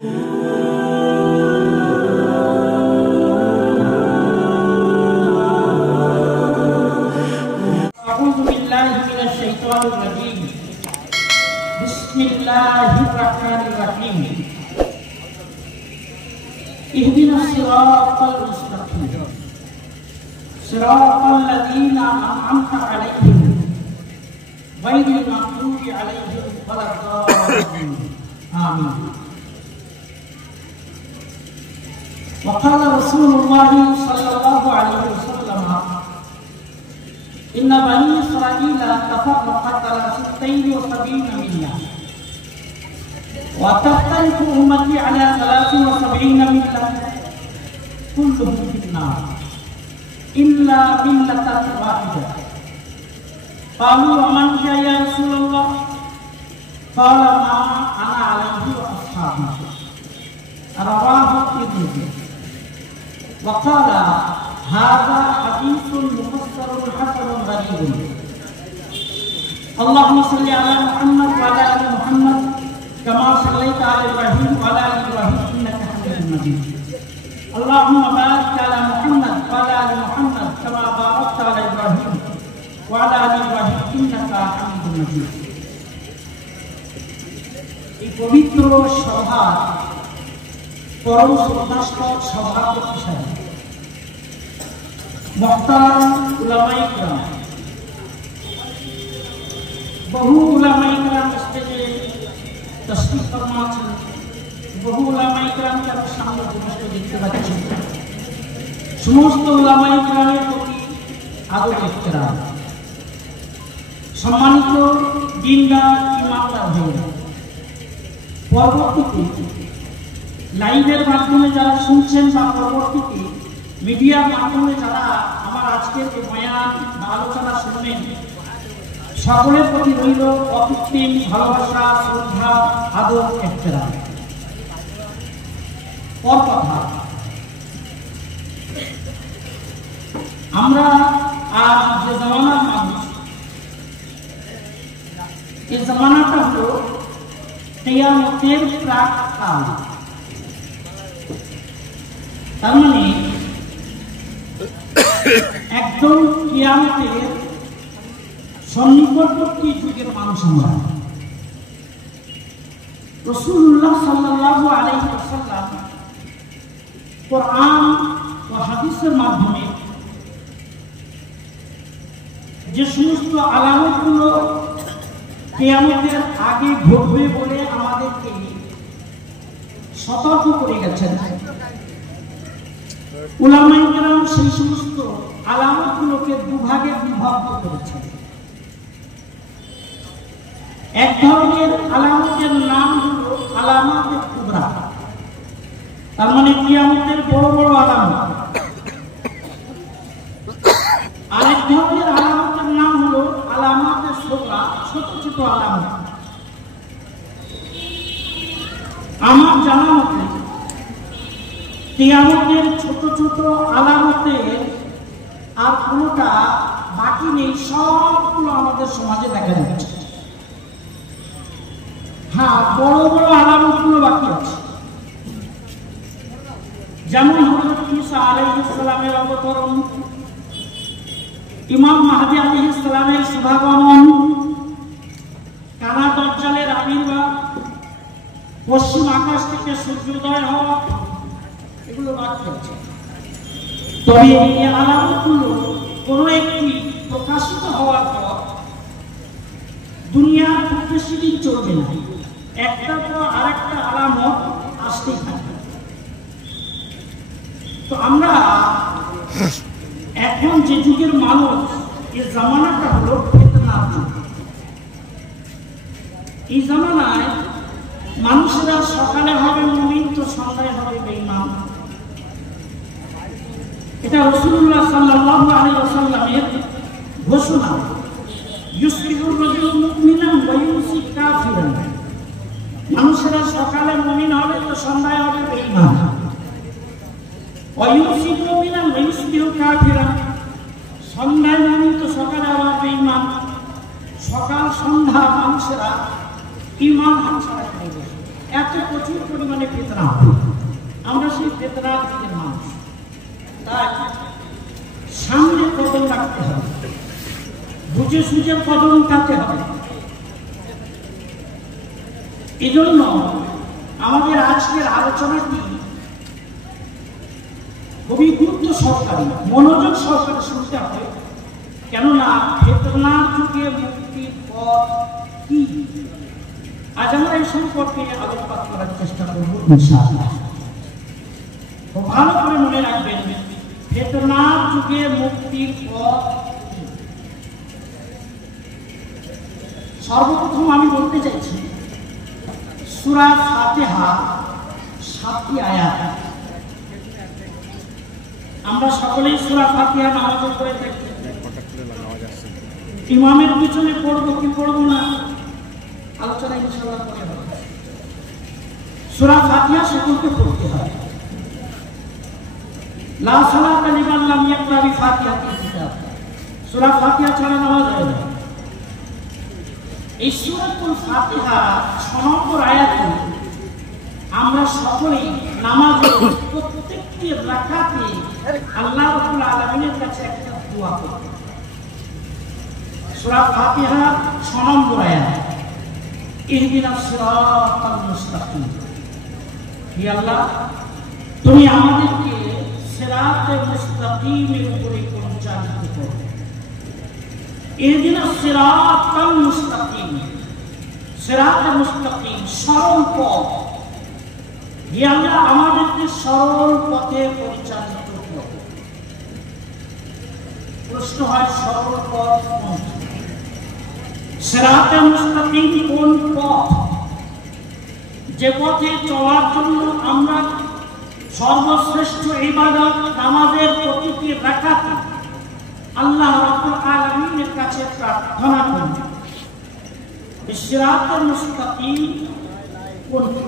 बिस्मिल्लाहिर्रहमानिर्रहीम। इहदिनस सिरातल मुस्तकीम सिरातल लज़ीना अनअमता अलैहिम गैरिल मग़्दूबि अलैहिम वलद्दाल्लीन। आमीन। वक़ाल रसूलुल्लाह सल्लल्लाहु अलैहि वसल्लम इन्ना बनी इस्राईल तफ़र्रक़त अला 76 मिल्ला व तफ्तरिक़ु उम्मती अला 73 मिल्ला कुल्लुहुम फिन्नार इल्ला मिल्लतन वाहिदा। क़ालू वमन हिय या रसूलल्लाह? क़ाल मा अना अलैहि व अस्हाबी। रवाहु तिर्मिज़ी। वक़ाल हाज़ा हदीसुन मुफ़स्सरुन हसनुन गरीबुन। अल्लाहुम्मा सल्लि अला मुहम्मद व अला आलि मुहम्मद कमा सल्लैता अला इब्राहीम व अला आलि इब्राहीम इन्नका हमीदुम मजीद। अल्लाहुम्मा बारिक अला मुहम्मद व अला आलि मुहम्मद कमा बारकता अला इब्राहीम व अला आलि इब्राहीम इन्नका हमीदुम मजीद। এই পবিত্র সভা পরম শ্রদ্ধাস্পদ সভাপতি সাহেব मोहतरम उलमाए किराम, बहु उलमाए किराम स्टेजे तशरीफ फरमा आছেন, বহু উলামায়ে কিরামকে আমি সামনে উপস্থিত দেখতে পাচ্ছি। সমস্ত উলামায়ে কিরামের প্রতি আদর ইহতিরাম। সম্মানিত দিনদার ইমানদার ভাইরা, পরবর্তীতে লাইভের মাধ্যমে যারা শুনছেন বা পরবর্তীতে মিডিয়ার মাধ্যমে যারা আমার আজকের যে বয়ান বা আলোচনা শুনবেন, সকলের প্রতি রইল অকৃত্রিম ভালোবাসা, শ্রদ্ধা, আদর, ইহতিরাম। পর কথা, আমরা আজ যে জামানার মানুষ, এই জামানাটা হলো কিয়ামতের প্রাক্কাল। তার মানে একদম কিয়ামতের সন্নিকটবর্তী যুগের মানুষ আমরা। রাসূলুল্লাহ সাল্লাল্লাহু আলাইহি ওয়াসাল্লাম কোরআন ও হাদিসের মাধ্যমে যে সমস্ত আলামতগুলো কিয়ামতের আগে ঘটবে বলে আমাদেরকে সতর্ক করে গেছেন, উলামায়ে কেরাম সেই সমস্ত আলামতগুলোকে দুভাগে বিভক্ত করেছেন। এক ধরনের আলামতের নাম হলো আলামাতে কুবরা, তার মানে কিয়ামতের বড় বড় আলামত। আরেক ধরনের আলামতের নাম হলো আলামাতে সুগরা, ছোট ছোট আলামত। আমার জানা মতে কিয়ামতের ছোট ছোট আলামতের আর কোনোটা বাকি নেই, সবগুলো আমাদের সমাজে দেখা যাচ্ছে। হ্যাঁ, বড় বড় আলামতগুলো বাকি আছে। যেমন হযরত ঈসা আলাইহিস সালামের অবতরণ, ইমাম মাহদী আলাইহিস সালামের শুভাগমন, কানা দাজ্জালের আবির্ভাব, পশ্চিম আকাশ থেকে সূর্যোদয় হওয়া, এগুলো বাকি আছে। তবে এই আলামতগুলো কোনো একটি প্রকাশিত হওয়ার পর দুনিয়া খুব বেশি দিন চলবে না, একটা পর আরেকটা আলামত আসতেই থাকবে। তো আমরা এখন যে যুগের মানুষ, এই জামানাটা হলো ফিতনার যুগ। এই জামানায় মানুষেরা সকালে হবে মুমিন তো সন্ধ্যায় হবে বেঈমান। এটা রাসূলুল্লাহ সাল্লাল্লাহু আলাইহি ওয়াসাল্লামের ঘোষণা। ইউসবিহুর রাজুলু মুমিনান ওয়া ইউমসি কাফিরান। মানুষেরা সকালে মুমিন হবে তো সন্ধ্যায় হবে বেঈমান। ওয়া ইউমসি মুমিনান ওয়া ইউসবিহু কাফিরান। সন্ধ্যায় মুমিন তো সকালে আবার বেঈমান। সকাল সন্ধ্যা মানুষেরা ঈমান হাসিল করে। এত প্রচুর পরিমাণে ফিতনা, আমরা সেই ফিতনার দিকের মানুষ, তাই সামনে কদম রাখতে হবে, বুঝে সুঝে কদম উঠাতে হবে। এই জন্য আমাদের আজকের আলোচনাটি খুবই গুরুত্ব সহকারী, মনোযোগ সহকারে শুনতে হবে, কেননা ফিতনার যুগে মুক্তির পথ কি, আজ আমরা এই সম্পর্কে আলোকপাত করার চেষ্টা করব ইনশাআল্লাহ। খুব ভালো করে মনে রাখবেন, ফিতনার যুগে মুক্তির পথ। সর্বপ্রথম আমি বলতে চাইছি সূরা ফাতিহা 7টি আয়াত। আমরা সকলেই সূরা ফাতিহা নামাজ পড়ে থাকি, ইমামের পিছনে পড়বো কি পড়বো না আলোচনা ইনশাআল্লাহ করে হবে। সূরা ফাতিহা সকলকে পড়তে হয়। লা সালাতা লিমান লাম ইয়াকরা বিফাতিহাতিল কিতাব, সূরা ফাতিহা ছাড়া নামাজ হয় না। এই সূরাতুল ফাতিহা 6 নম্বর আয়াতে আমরা সকলেই নামাজের প্রত্যেকটি রাকাতে আল্লাহ রাব্বুল আলামিনের কাছে একটা দোয়া করি। সূরা ফাতিহা 6 নম্বর আয়াত, ইহদিনাস সিরাতাল মুস্তাকিম, হে আল্লাহ তুমি আমাদেরকে সিরাতে মুস্তাকিমের উপরে পরিচালিত করো। ইহদিনাস সিরাতাল মুস্তাকিম, সিরাতে মুস্তাকিম সরল পথ, হে আল্লাহ আমাদেরকে সরল পথে পরিচালিত করো। প্রশ্ন হয় সরল পথ কোনটি? সিরাতে মুস্তাকিম কোন পথ? যে পথে চলার জন্য আমরা সর্বশ্রেষ্ঠ ইবাদত নামাজের প্রতিটি রাকাতে আল্লাহ রাব্বুল আলামিনের কাছে প্রার্থনা করি। সিরাতে মুস্তাকিম কোনটি?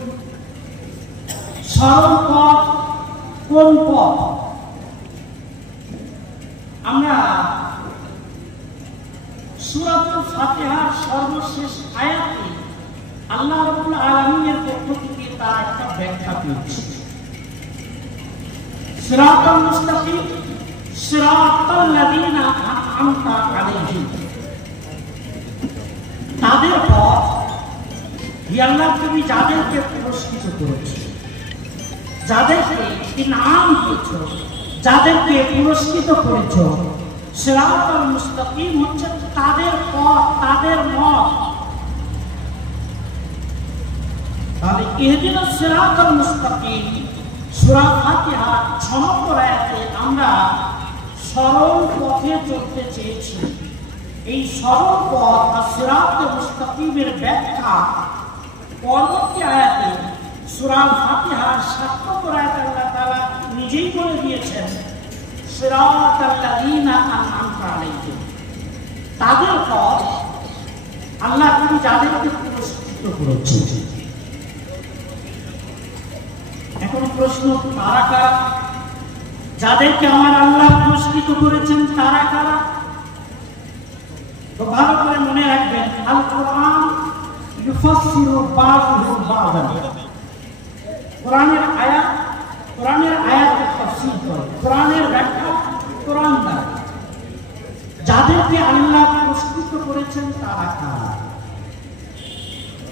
সরল পথ কোন পথ? আমরা সূরাতুল ফাতিহার সর্বশেষ আয়াতে আল্লাহ রাব্বুল আলামিনের পক্ষ থেকে তার একটা ব্যাখ্যা পেয়েছি। সিরাতাল মুস্তাকিম সিরাতাল লাযিনা আন'আমতা আলাইহিম, তাদের পথ, হে আল্লাহ তুমি যাদেরকে পুরস্কৃত করেছো, যাদেরকে ইনাম দিয়েছো, যাদেরকে পুরস্কৃত করেছো, সিরাতাল মুস্তাকিম হচ্ছে তাদের পথ, তাদের মত। তাহলে ইহদিনাস সিরাতাল মুস্তাকিম সূরা ফাতিহা 6 নম্বর আয়াতে আমরা সরল পথে চলতে চেয়েছি। এই সরল পথ বা সিরাতে মুস্তাকিমের ব্যাখ্যা পরবর্তী আয়াতে সূরা ফাতিহার 7 নম্বর আয়াতে আল্লাহ তাআলা নিজেই বলে দিয়েছেন, সিরাতাল লাযিনা আন'আমতা আলাইহিম, তাদের পথ আল্লাহ তুমি যাদেরকে পুরস্কৃত করেছো। এখন প্রশ্ন, তারা কারা? যাদেরকে আমার আল্লাহ পুরস্কৃত করেছেন তারা কারা? তো ভালো করে মনে রাখবেন, আল কোরআন ইউফাসসিরু বাযুহু বাযান, কোরআনের আয়াত তাফসীর করে, কোরআনের ব্যাখ্যা কোরআন দ্বারা। যাদেরকে আল্লাহ পুরস্কৃত করেছেন তারা কারা?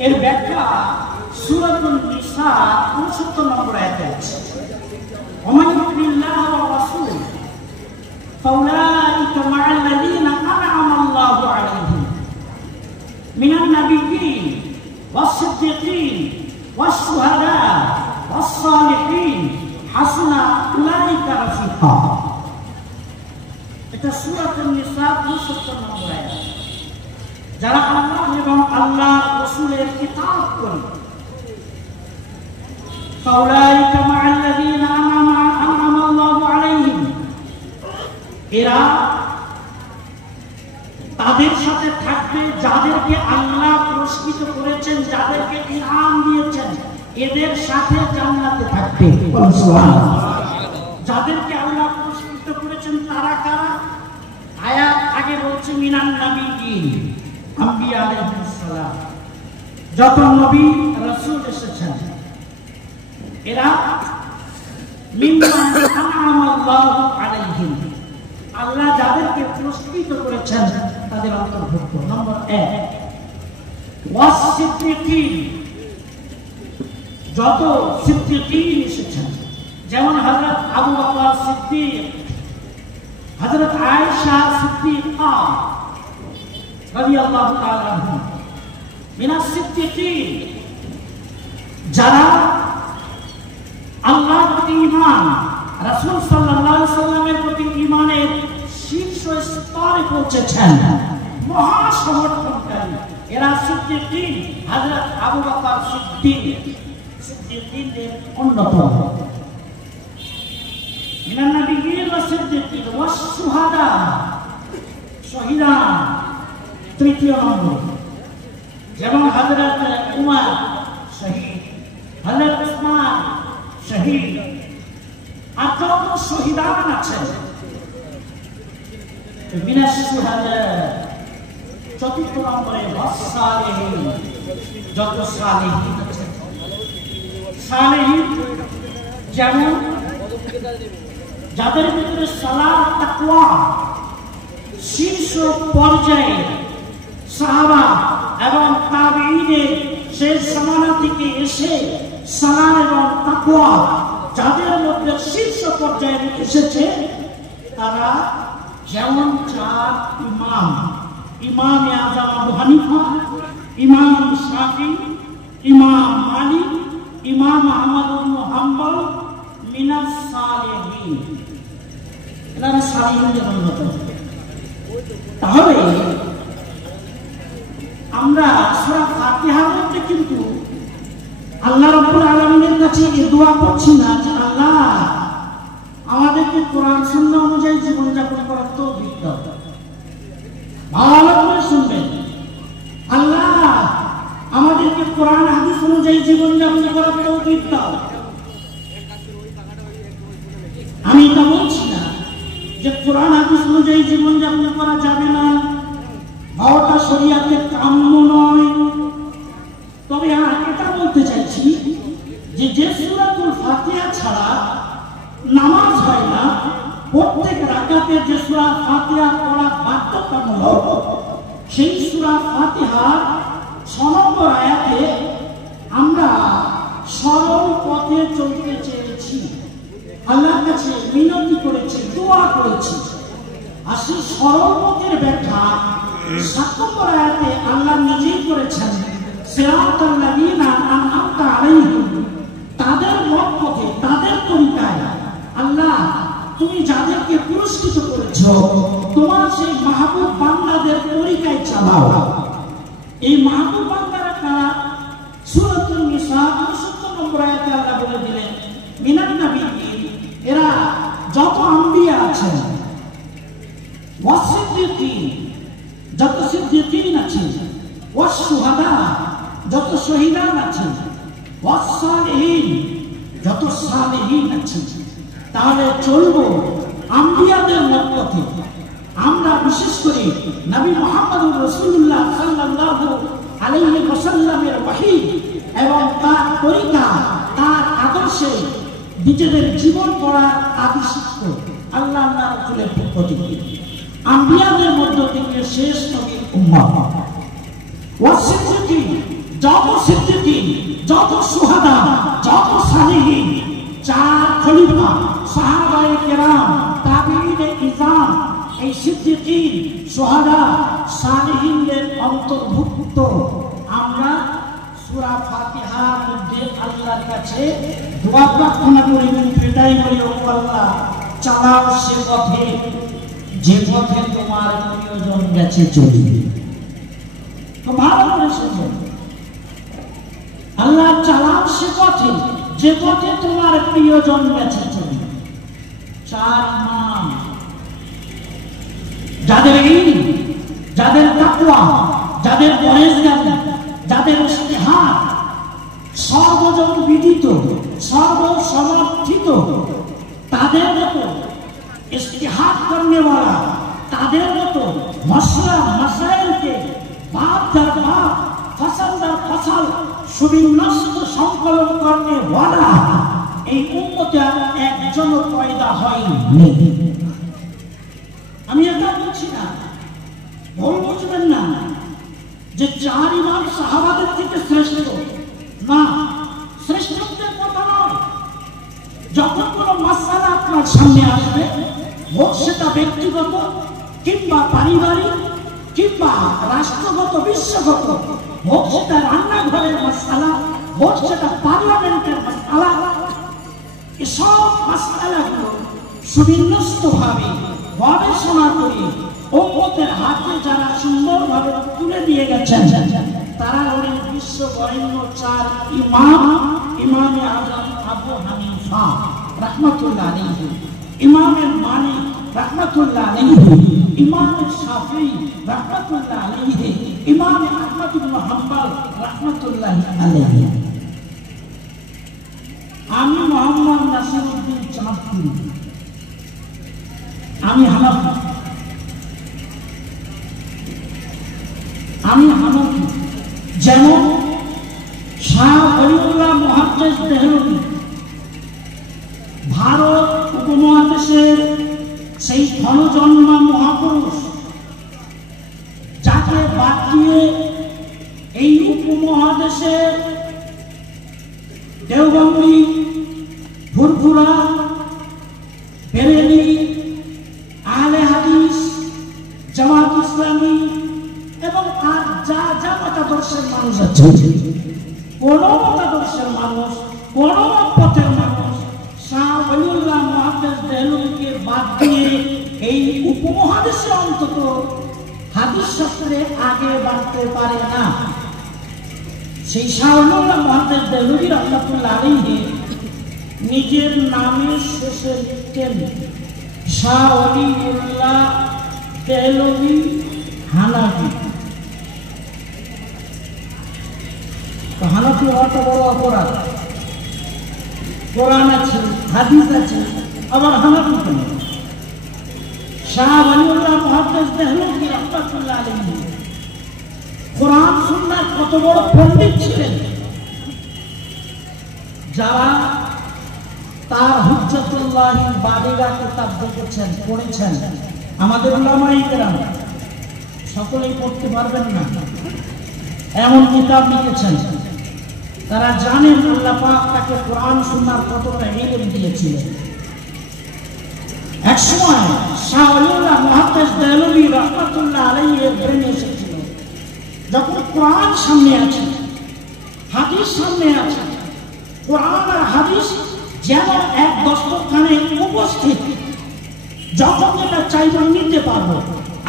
এর ব্যাখ্যা সূরাতুন নিসা 69 নম্বর আয়াতে আছে, ওমান ইউতিল্লাহ ওয়া রাসূল ফাউলাইকা মা'আল্লাযীনা আন'আমা আল্লাহু আলাইহিম মিনান নাবিয়্যিন ওয়াস-সিদ্দীকিন ওয়াশ-শুহাদা ওয়াস-সালিহিন হাসুনা উলাইকা রাফিকা। এটা সূরাতুন নিসা 69 নম্বর আয়াত। যারা আল্লাহ এবং আল্লাহ রাসূলের কিতাব পড়ে, ফাউলাইকা মা'আল্লাযীনা আন'আমা আল্লাহু আলাইহিম, এরা তাদের সাথে থাকবে যাদেরকে আল্লাহ পুরস্কৃত করেছেন, যাদেরকে ইনাম দিয়েছেন, এদের সাথে জান্নাতে থাকবে। সুবহানাল্লাহ। যাদেরকে আল্লাহ পুরস্কৃত করেছেন তারা কারা? আয়াত আগে বলছে মিনান নাবিয়্যিন, আম্বিয়া আলাইহিস সালাম, যত নবী রাসূল এসেছেন এরা মিম্মান আনআমাল্লাহু আলাইহিম, আল্লাহ যাদেরকে পুরস্কৃত করেছেন তাদের অন্তর্ভুক্ত। নম্বর 1 ওয়াসিদ্দিকিন, যত সিদ্দিকিন এসেছেন, যেমন হযরত আবু বকর সিদ্দিক, হযরত আয়েশা সিদ্দিকা রাদিয়াল্লাহু তাআলা আনহা, মিনাস সিদ্দিকিন, যারা আল্লাহর প্রতি ঈমান, রাসূল সাল্লাল্লাহু আলাইহি সাল্লামের প্রতি ঈমানের শীর্ষ স্তরে পৌঁছেছেন, মহা সমর্থনকারী, এরা সিদ্দিকিন। হযরত আবু বকর সিদ্দিক সিদ্দিকিনদের অন্যতম। মিনান নাবিয়্যিন ওয়া সিদ্দিকিন ওয়া শুহাদা, শহীদা তৃতীয় নম্বর, যেমন হযরত উমর শহীদ, হযরত উসমান শহীদ, আর যত শহীদান আছেন। মিনাশ শুহাদা চতুর্থ নম্বরে ওয়াসালিহিন, যত সালেহিন আছেন। সালেহিন যেমন যাদের ভিতরে সালাত তাকওয়া শীর্ষ পর্যায়ে, সাহাবা এবং তাবেঈনের শেষ জামানা থেকে এসে সালাত এবং তাকওয়া যাদের মধ্যে শীর্ষ পর্যায়ে এসেছে, তারা যেমন চার ইমাম, ইমাম আযম আবু হানিফা, ইমাম শাফি, ইমাম মালিক, ইমাম আহমদ ইবনে হাম্বল, মিনাস সালেহিন, এরা সালেহিনদের অন্যতম। তাহলে আমরা সূরা ফাতিহার মধ্যে কিন্তু আল্লাহ রাব্বুল আলামিনের কাছে এই দোয়া করছি না যে আল্লাহ আমাদেরকে কোরআন সুন্নাহ অনুযায়ী জীবনযাপন করার তৌফিক দাও। ভালো করে শুনবেন, আল্লাহ আমাদেরকে কোরআন হাদিস অনুযায়ী জীবনযাপন করার তৌফিক দাও। আমি এটা বলছি না যে কোরআন হাদিস অনুযায়ী জীবনযাপন করা যাবে না, ভাওতা শরীয়তে কাম্য নয়। তবে এটা বলতে চাইছি যে যে সূরাতুল ফাতিহা ছাড়া নামাজ হয় না, প্রত্যেক রাকাতে যে সূরা ফাতিহা পড়া বাধ্যতামূলক, সেই সূরা ফাতিহার 6 নম্বর আয়াতে আমরা সরল পথে চলতে চেয়েছি, আল্লাহর কাছে মিনতি করেছি, দোয়া করেছি। আর সেই সরল পথের ব্যাখ্যা 7 নম্বর আয়াতে আল্লাহ নিজেই করেছেন, সিরাতাল লাযীনা আন'আমতা আলাইহিম, তাদের পথে, তাদের তরিকায় আল্লাহ তুমি যাদেরকে পুরস্কৃত করেছো, তোমার সেই মাহবুব বান্দাদের তরিকায় চালাও। এই মাহবুব বান্দারা কারা? সূরাতুন নিসা 69 নম্বর আয়াতে আল্লাহ বলে দিলেন, মিনান নাবিয়্যিন, এরা যত আম্বিয়া আছেন, ওয়াসিদ্দিকিন, যত সিদ্দিকিন আছেন, ওয়াসশুহাদা, যত শহীদান আছেন, ওয়াসসালিহিন, যত সালেহিন আছেন। তাহলে চলবো আম্বিয়াদের মতপথে। আমরা বিশেষ করে নবী মুহাম্মদুর রাসূলুল্লাহ সাল্লাল্লাহু আলাইহি ওয়াসাল্লামের ওহী এবং তার তরিকা, তার আদর্শে নিজেদের জীবন গড়ার আদিশিষ্ট আল্লাহ রাসূলের পক্ষ থেকে আম্বিয়াদের মধ্য থেকে শেষ নবীর উম্মত। ওয়াসিদ্দিকিন, যত সিদ্দিকিন, যত শুহাদা, যত সালেহিন, চার খলিফা, সাহাবায়ে কেরাম, তাবেঈনে ইজম, এই সিদ্দিকিন, শুহাদা, সালেহিনদের অন্তর্ভুক্ত। আমরা সূরা ফাতিহার মধ্যে আল্লাহর কাছে দোয়া প্রার্থনা করি, এটাই বলি, ও আল্লাহ চালাও সে পথে যে পথে তোমার প্রিয়জন গেছে চলি। তো ভালো করে শুনবেন, আল্লাহ চালাও সে পথে যে পথে তোমার প্রিয়জন গেছে চলি। চার ইমাম, যাদের ইলম, যাদের তাকওয়া, যাদের পরহেজগারি, যাদের ইস্তিহাদ সর্বজন বিদিত, সর্বসমর্থিত, তাদের মতো ইস্তিহাদ করনেওয়ালা, তাদের মতো মসলা মাসাইলকে বাপ দার বাপ, ফসল দার ফসল সুবিন্যস্ত সংকলন করতে ওয়ালা এই উম্মতে আর একজনও পয়দা হয়নি। আমি এটা বলছি না, ভুল বুঝবেন না যে চার ইমাম সাহাবাদের থেকে শ্রেষ্ঠ, না, শ্রেষ্ঠত্বের কথা নয়। যখন কোনো মাসআলা আপনার সামনে আসবে, হোক সেটা ব্যক্তিগত কিংবা পারিবারিক কিংবা রাষ্ট্রগত বিশ্বগত, হোক সেটা রান্নাঘরের মাসআলা, হোক সেটা পার্লামেন্টের মাসআলা, এসব মাসআলাগুলো সুবিন্যস্তভাবে গবেষণা করে উম্মতের হাতে যারা সুন্দরভাবে তুলে দিয়ে গেছেন, তারা হলেন বিশ্ব বরেণ্য চার ইমাম: ইমামে আযম আবু হানিফা রাহমাতুল্লাহ আলাইহি, ইমামে মালিক রাহমাতুল্লাহ আলাইহি, ইমামে শাফিঈ রাহমাতুল্লাহ আলাইহি, ইমামে আহমদ ইবনে হাম্বল রাহমাতুল্লাহ আলাইহি। আমি মোহাম্মদ নাসিরউদ্দিন চাঁদপুরি, আমি হানাফি। যেমন শাহ ওলিউল্লাহ মুহাদ্দিস দেহলভী ভারত উপমহাদেশের সেই ধনজন্মা মহাপুরুষ, যাকে বাদ দিয়ে এই উপমহাদেশের দেওবন্দি, ফুরফুরা, বেরেলি, আহলে হাদিস, জামাত ইসলামী এবং আর যা যা মতাদর্শের মানুষ আছে, কোন মতাদর্শের মানুষ, কোন পথের মানুষ শাহ ওলিউল্লাহ মুহাদ্দিস দেহলভীকে বাদ দিয়ে এই উপমহাদেশে অন্তত হাদিস শাস্ত্রে আগে বাড়তে পারে না। সেই শাহ ওলিউল্লাহ মুহাদ্দিস দেহলভী রাহমাতুল্লাহ আলাইহি নিজের নামের শেষে লিখতেন শাহ ওলিউল্লাহ দেহলভী হানাফি। হানাফি হওয়াটা বড় অপরাধ। কোরআন আছে, হাদিস আছে, আবার হানাফি কেন? শাহ ওলিউল্লাহ মুহাদ্দিস দেহলভী রাহমাতুল্লাহ আলাইহি কোরআন সুন্নাহর কত বড় পণ্ডিত ছিলেন, যারা তার হুজ্জাতুল্লাহিল বালিগা কিতাব দেখেছেন, পড়েছেন। আমাদের উলামায়ে কেরাম সকলেই পড়তে পারবেন না, এমন কিতাব লিখেছেন। তারা জানেন আল্লাহ পাক তাকে কোরআন সুন্নাহর কতটা ইলম দিয়েছিলেন। এক সময় শাহ ওলিউল্লাহ মুহাদ্দিস দেহলভী রাহমাতুল্লাহ আলাইহি এর ব্রেনে এসেছিল, যখন কোরআন সামনে আছে, হাদিস সামনে আছে, কোরআন আর হাদিস যেমন এক দস্তরখানে উপস্থিত, যখন যেটা চাইবেন নিতে পারবো।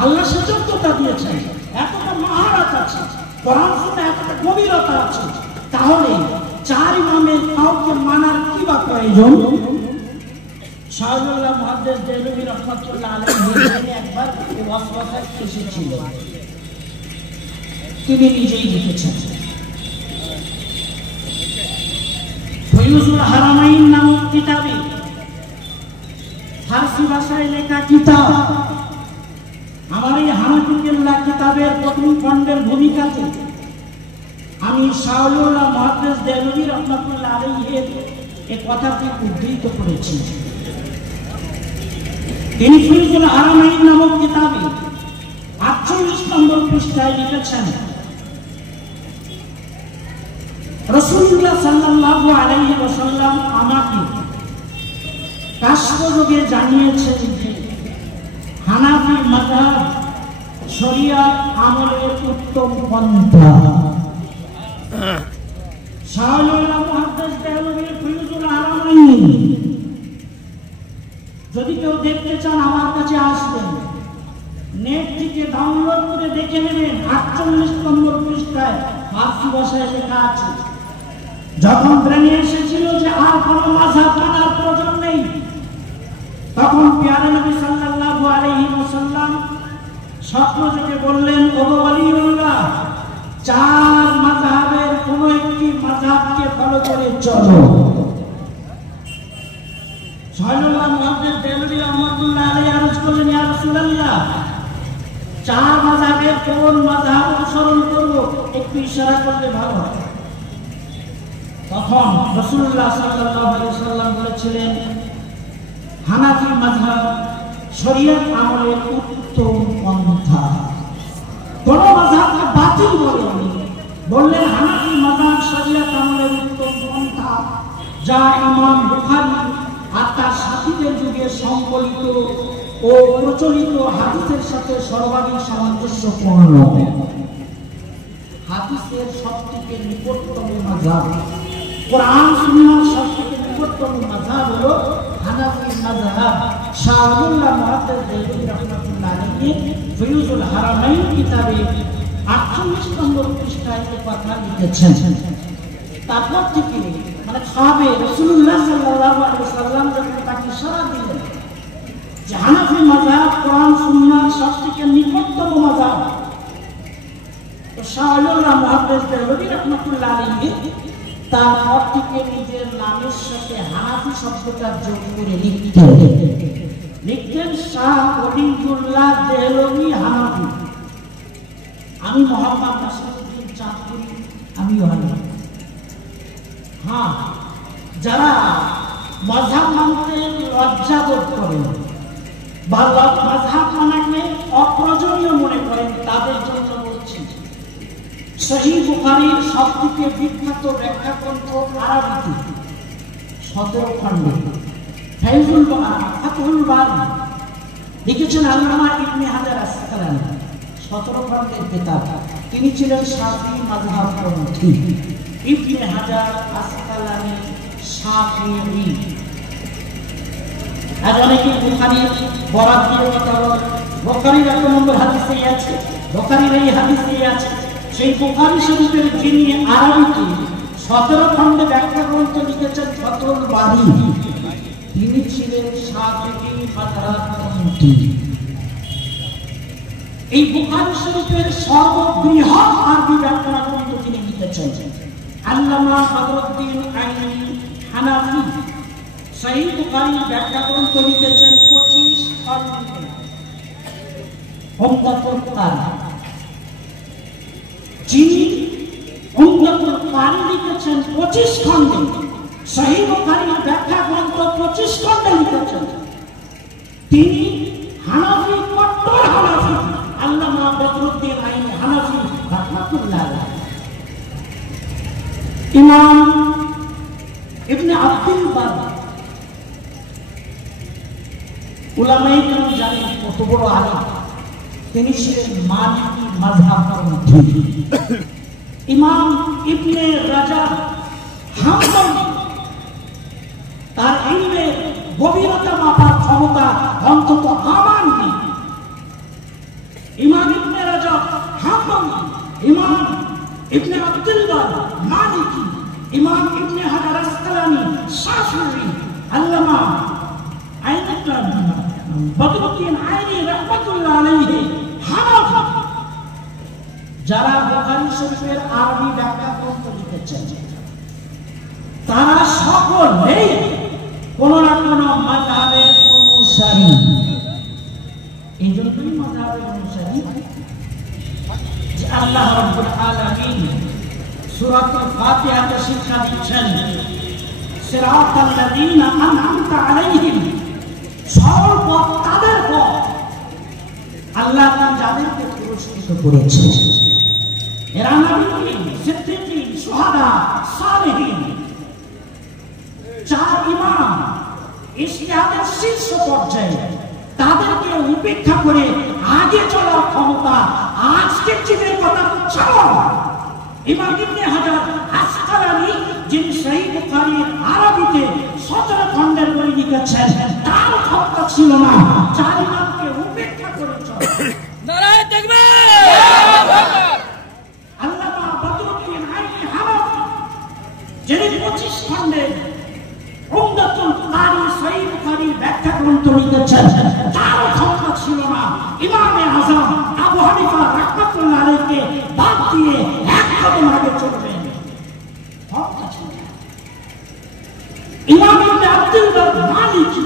আল্লাহ সে যোগ্যতা দিয়েছেন, এতটা মহারত আছে, কোরআন শুনে এতটা গভীরতা আছে, তাহলে চার ইমামের কাউকে মানার কি বা প্রয়োজন? শাহ ওলিউল্লাহ মুহাদ্দিস দেহলভী রাহমাতুল্লাহ আলাইহি একবার ওয়াসওয়াসায় এসেছিল, তিনি নিজেই লিখেছেন। ফয়জুল হারামাইন নামক কিতাবে, ফারসি ভাষায় লেখা কিতাব, আমার এই হানাফি কেবলা কিতাবের প্রথম খণ্ডের ভূমিকাতে আমি শাহ ওলিউল্লাহ মুহাদ্দিস দেহলভী রাহমাতুল্লাহ আলাইহির এই কথাটি উদ্ধৃত করেছি। তিনি ফয়জুল হারামাইন নামক কিতাবে 48 নম্বর পৃষ্ঠায় লিখেছেন, রাসূলুল্লাহ সাল্লাল্লাহু আলাইহি ওয়াসাল্লাম আমাকে কাশফযোগে জানিয়েছেন যে হানাফি মাযহাব শরিয়াত আমলের উত্তম পন্থা। শাহ ওলিউল্লাহ মুহাদ্দিস দেহলভীর ফয়জুল হারামাইন যদি কেউ দেখতে চান আমার কাছে আসবেন, নেট থেকে ডাউনলোড করে দেখে নেবেন। 48 নম্বর পৃষ্ঠায় ফারসি ভাষায় লেখা আছে, যখন ব্রেনে এসেছিল যে আর কোনো মাযহাব মানার প্রয়োজন নেই, তখন প্যারে নবী সাল্লাল্লাহু আলাইহি ওয়াসাল্লাম স্বপ্ন থেকে বললেন, ও ওলিউল্লাহ, চার মাযহাবের কোন একটি মাযহাবকে ফলো করে চলো। শাহ ওলিউল্লাহ মুহাদ্দিস দেহলভী রাহমাতুল্লাহ আলাইহি আরজ করলেন, ইয়া রাসূলুল্লাহ, চার মাযহাবের কোন মাযহাব অনুসরণ করব? একটু ইশারা করলে ভালো হয়। তখন রাসূলুল্লাহ সাল্লাল্লাহু আলাইহি ওয়াসাল্লাম বলেছিলেন, হানাফি মাযহাব শরীয়ত আমলের উত্তম পন্থা। কোন মাযহাবকে বাতিল বলেননি, বললেন হানাফি মাযহাব শরীয়ত আমলের উত্তম পন্থা, যা ইমাম বুখারী আর তার সাথীদের যুগে সংকলিত ও প্রচলিত হাদিসের সাথে সর্বাধিক সামঞ্জস্যপূর্ণ। হাদিসের সবথেকে নিকটতম মাযহাব, কোরআন সুন্নাহর সবথেকে নিকটতম মাযহাব হলো হানাফি মাযহাব। শাহরুল্লাহ মুহাদ্দিস দেহলভী রাহমাতুল্লাহ আলাইহি ফিরুজুল হারামাইন কিতাবে 48 নম্বর পৃষ্ঠায় এই কথা লিখেছেন। তারপর থেকে মানে সাহাবে রাসূলুল্লাহ সাল্লাল্লাহু আলাইহি ওয়াসাল্লাম যখন তাকে ইশারা দিলেন যে হানাফি মাযহাব কোরআন সুন্নাহর সবথেকে নিকটতম মাযহাব, তো শাহরুল্লাহ মুহাদ্দিস দেহলভী রাহমাতুল্লাহ আলাইহি তারপর থেকে নিজের নামের সাথে হানাফি শব্দটা যোগ করে লিখতেন শাহ ওলিউল্লাহ দেহলভী হানাফি। আমি মোহাম্মদ নাসিরউদ্দিন চাঁদপুরি, আমিও হানাফি। হ্যাঁ, যারা মাযহাব মানতে লজ্জা বোধ করেন বা মাযহাব মানাকে অপ্রয়োজনীয় মনে করেন, তাদের জন্য বলছি সহিহ বুখারীর সবথেকে বিখ্যাত ব্যাখ্যা গ্রন্থ আরাবিতে 17 খণ্ডে ফাতুল বারী লিখেছেন আল্লামা ইবনে হাজার আসকালানী। 17 খণ্ডের কিতাব। তিনি ছিলেন শাফিঈ মাযহাবপন্থী। ইবনে হাজার আসকালানী শাফিঈ। আর অনেকে বুখারীর বরাত দিয়ে কথা বলে, বুখারীর 1 নম্বর হাদিসে আছে, বুখারীর এই হাদিসে আছে। সেই বুখারী শরীফের যিনি আরবিতে 17 খণ্ডে ব্যাখ্যা গ্রন্থ লিখেছেন ফাতুল বারী, তিনি ছিলেন শাফিঈ মাযহাবপন্থী। এই বুখারী শরীফের সর্ববৃহৎ আরবি ব্যাখ্যা গ্রন্থ তিনি লিখেছেন আল্লামা বদরুদ্দিন আইনি হানাফি। সহিহ বুখারীর ব্যাখ্যা গ্রন্থ লিখেছেন 25 খণ্ডে। উমদাতুল কারী, যিনি উমদাতুল কারী লিখেছেন 25 খণ্ডে, সহিহ বুখারীর ব্যাখ্যা গ্রন্থ 25 খণ্ডে লিখেছেন, তিনি হানাফি, কট্টর হানাফি, আল্লামা বদরুদ্দিন আইনি হানাফি রাহমাতুল্লাহ আলাইহি। ইমাম ইবনে আব্দুল বার, উলামায়ে কেরাম জানেন কত বড় আলেম, তিনি ছিলেন মালিকি মাযহাবপন্থী। ইমাম ইবনে রাজাব হাম্বলি, তার ইলমের গভীরতা মাপার ক্ষমতা অন্তত আমার নেই। ইমাম ইবনে রাজাব হাম্বলি, ইমাম ইবনে আব্দুল বার মালিকি, ইমাম ইবনে হাজার আসকালানী শাফিঈ, আল্লামা বদরুদ্দিন আইনি রাহমাতুল্লাহ আলাইহি হানাফি, যারা বুখারী শরীফের আরবি ব্যাখ্যা গ্রন্থ লিখেছেন, তারা সকলেই কোন না কোন মাযহাবের অনুসারী। এই জন্যই মাযহাবের অনুসারী যে আল্লাহ রাব্বুল আলামিন সূরাতুল ফাতিহাতে শিক্ষা দিচ্ছেন, সিরাতাল লাযীনা আন'আমতা আলাইহিম, সরল পথ তাদের পথ, আল্লাহ যাদেরকে পুরস্কৃত করেছে, এরা নবী, সিদ্দিকীন, শুহাদা, সালেহীন। 4 ইমাম ইসলামের শীর্ষ পর্যায়ে, তাদেরকে উপেক্ষা করে আগে চলার ক্ষমতা আজকের যুগের কথা বলছে। ইমাম ইবনে হাজার আসকালানী, যিনি সহিহ বুখারীর আরবিতে 17 খণ্ডের বই লিখেছেন, তার ক্ষমতা ছিল না 4 ইমামকে উপেক্ষা করে চলা। নারায়ে তাকবীর। আল্লামা বদরুদ্দিন আইনি হানাফি, যিনি 25 খণ্ডে উমদাতুল কারী সহিহ বুখারীর ব্যাখ্যা গ্রন্থ লিখেছেন, তার ক্ষমতা ছিল না ইমামে আযম আবু হানিফা রাহমাতুল্লাহ আলাইহিকে বাদ দিয়ে এক কদম আগে চলবেন। ইমাম ইবনে আব্দুল বার মালিকি,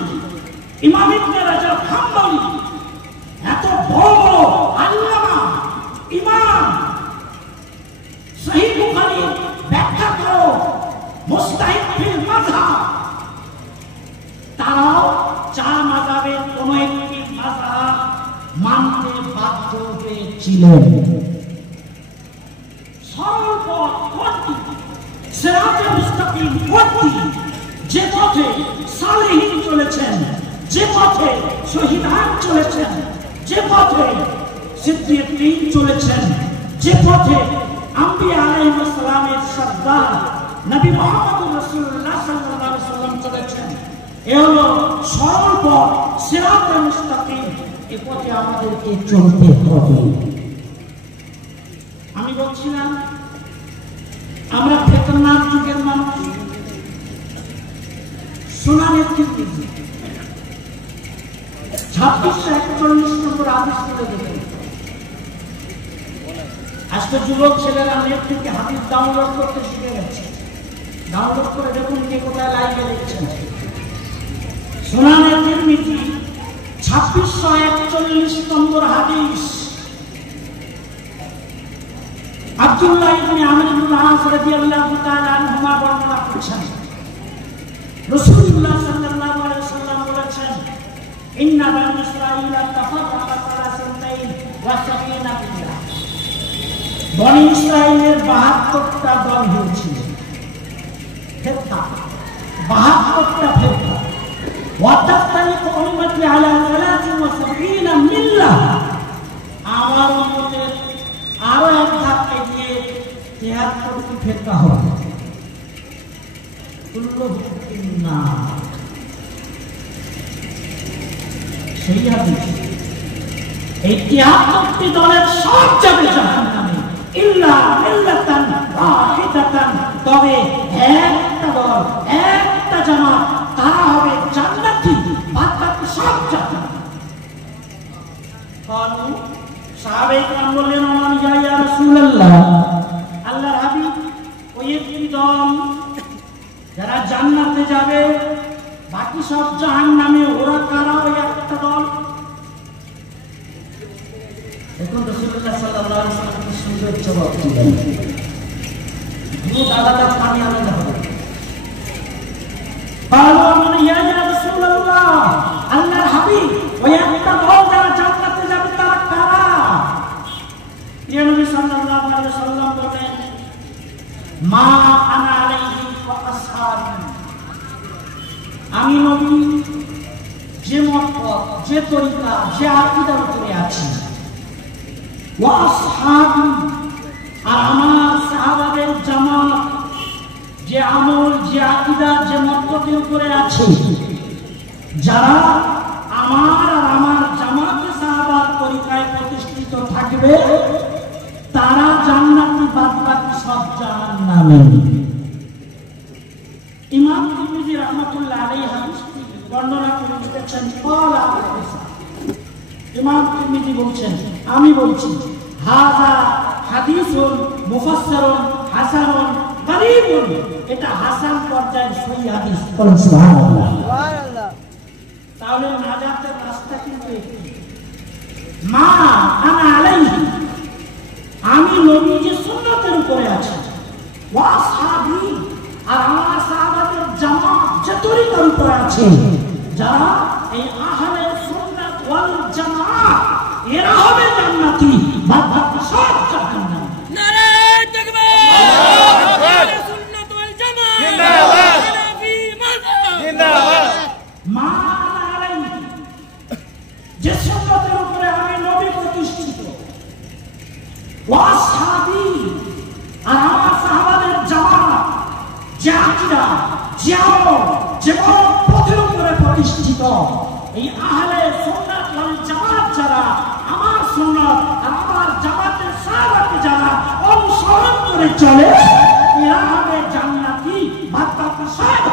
ইমাম ইবনে রাজাব হাম্বলি, এত বড় বড় আল্লামা ইমাম, সহিহ বুখারীর ব্যাখ্যা করো, ছিলেন। সরল পথ কোনটি? সিরাতে মুস্তাকিম কোনটি? যে পথে সালেহীন চলেছেন, যে পথে শহীদান চলেছেন, যে পথে সিদ্দিকীন চলেছেন, যে পথে আম্বিয়া আলাইহিস সালামের সরদার নবী মুহাম্মদ রাসূলুল্লাহ সাল্লাল্লাহু আলাইহি ওয়াসাল্লাম চলেছেন। এ হলো সরল পথ, সিরাতে মুস্তাকিম। এই পথে আমাদেরকে চলতে হবে। আমি বলছিলাম আমরা ফিতনার যুগের মানুষ। সুনানের তিরমিজি 2641 নম্বর হাদিস তুলে দেখুন। আজকে যুবক ছেলেরা নেট থেকে হাদিস ডাউনলোড করতে শিখে গেছে। ডাউনলোড করে দেখুন কে কোথায় লাইভে দেখছেন। সুনানের তিরমিজি 2641 নম্বর হাদিস। আব্দুল্লাহ ইবনে আমর ইবনে আস রাদিয়াল্লাহু তাআলা আনহুমা বর্ণনা করেছেন, রাসূলুল্লাহ সাল্লাল্লাহু আলাইহি ওয়াসাল্লাম বলেছেন, ইন্না বানি ইসরাঈলা তাফাররাকা আলা সানতাইন ওয়া সাবিনা বিল্লাহ। বনি ইসরাঈলের 72টা দল হয়েছিল, ফিরকা 72টা ফিরকা। ওয়া তাফতারিকু উম্মতি আলা 73 মিল্লাহ। আমার উম্মতের আরো এক ধাপ এগিয়ে 73টি ফিরকা হবে। সেই হাদিস, এই 73টি দলের সব যাবে জাহান্নামে ইল্লা মিল্লাতান ওয়াহিদাতান। তবে একটা দল, একটা জামাত, তারা হবে জান্নাতি, বাকি সব জাহান্নামী। কালু সাহাবায়ে কেরাম বললেন, ওমান ইয়া রাসূলুল্লাহ, আল্লাহর হাবিব, ওই একটি দল যারা জান্নাতে যাবে, বাকি সব জাহান্নামে, ওরা কারা? ওই একটা দল। দেখুন রাসূলুল্লাহ সাল্লাল্লাহু আলাইহি ওয়াসাল্লাম কি সুন্দর জবাব দিলেন। দুধ আলাদা, পানি আলাদা হবে। কালু মান ইয়া রাসূলুল্লাহ, আল্লাহর হাবিব, ওই একটা দল যারা জান্নাতে যাবে তারা কারা? ইয়া নবী সাল্লাল্লাহু আলাইহি ওয়াসাল্লাম বলেন, মা আনা আলাইহি ওয়া আসহাবি। আমি নবী যে মত, যে তরিকা, যে আকীদার উপরে আছি, ওয়া আসহাবি, আর আমার সাহাবাদের জামাত যে আমল, যে আকীদা, যে মতবাদের উপরে আছে, যারা আমার আর আমার জামাতে সাহাবার তরিকায় প্রতিষ্ঠিত থাকবে, তারা জান্নাতি, বাকি সব জাহান্নামী। ইমাম তিরমিজি রাহমাতুল্লাহ আলাইহি হাদিসটি বর্ণনা করে লিখেছেন, ইমাম তিরমিজি বলছেন, আমি বলছি, হাযা হাদিসুন মুফাসসারুন হাসানুন গরীবুন। এটা হাসান পর্যায়ের সহিহ হাদিস। বলুন সুবহানাল্লাহ। সুবহানাল্লাহ। তাহলে নাজাতের রাস্তা কিন্তু একটি, মা আনা আলাইহি, আমি নবী যে সুন্নতের উপরে আছি, ওয়া আসহাবি, আর আমার সাহাবাদের জামাত যে তরিকার উপরে আছে, যারা এই আহলে সুন্নাত ওয়াল জামাত, এরা হবে জান্নাতি, বাকি সব জাহান্নামী। নারে তাকবীর, আল্লাহু আকবার, সুন্নাত ওয়াল জামাত জিন্দাবাদ, হানাফি মাযহাব জিন্দাবাদ। মা আলাইহি, যে সুন্নতের উপরে আমি নবী প্রতিষ্ঠিত, ওয়া আসহাবি, আর আমার সাহাবাদের জামাত যে আকীদা, যে আমল, যে পথের উপরে প্রতিষ্ঠিত, এই আহলে সুন্নাত ওয়াল জামাত যারা, আমার সুন্নাত আর আমার জামাতের সাহাবাকে যারা অনুসরণ করে চলে, এরা হবে জান্নাতি, বাকি সব